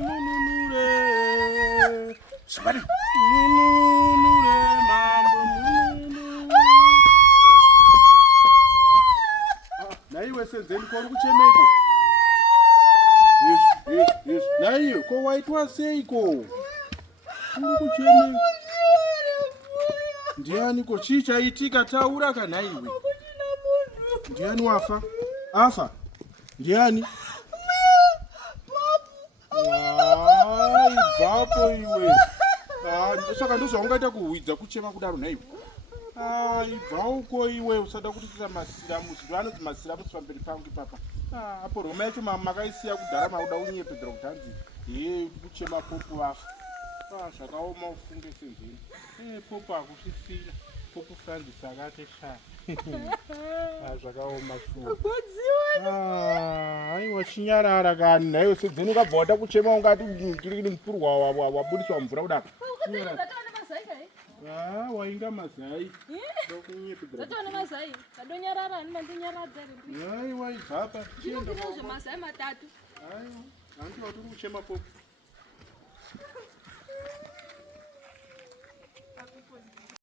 mununure. Subari. Mununure mambo mununure. Naiwe senzeni kwa kuchemeko. Yes. Naiwe kwa waitwa seiko. Kuchemeko. Ndiani ko chichaitika taura kana iwe? Ndiani wafa? Afa? Ndiani? Ibvapo iwe. Saka ndozvaungaita kuhwidza kuchema kudaro naiwe. Ibva uko iwe usada kutita masiramu. Zvanonzi masiramu pamberi pangu ipapa. Apo Roma yacho makaisiya kudhara mauda unyepedzera kutanzi. Kuchema popo vafa. Zvakaoma ufunge senzeni. Popo hakusisira. Popo Francis akati sha. Zvakaoma shuwa. Aiwa chinyarara kani naiwe senzeni ukabva wada kuchema ungati ndiri mukuru wabudiswa mvura kudaro. Wainga mazai. Zatona mazai. Kadonyarara ani mandinyaradza ri. Aiwa ibvapa. Ndinokuti mazai matatu. Aiwa. Hanzi waturi kuchema popo.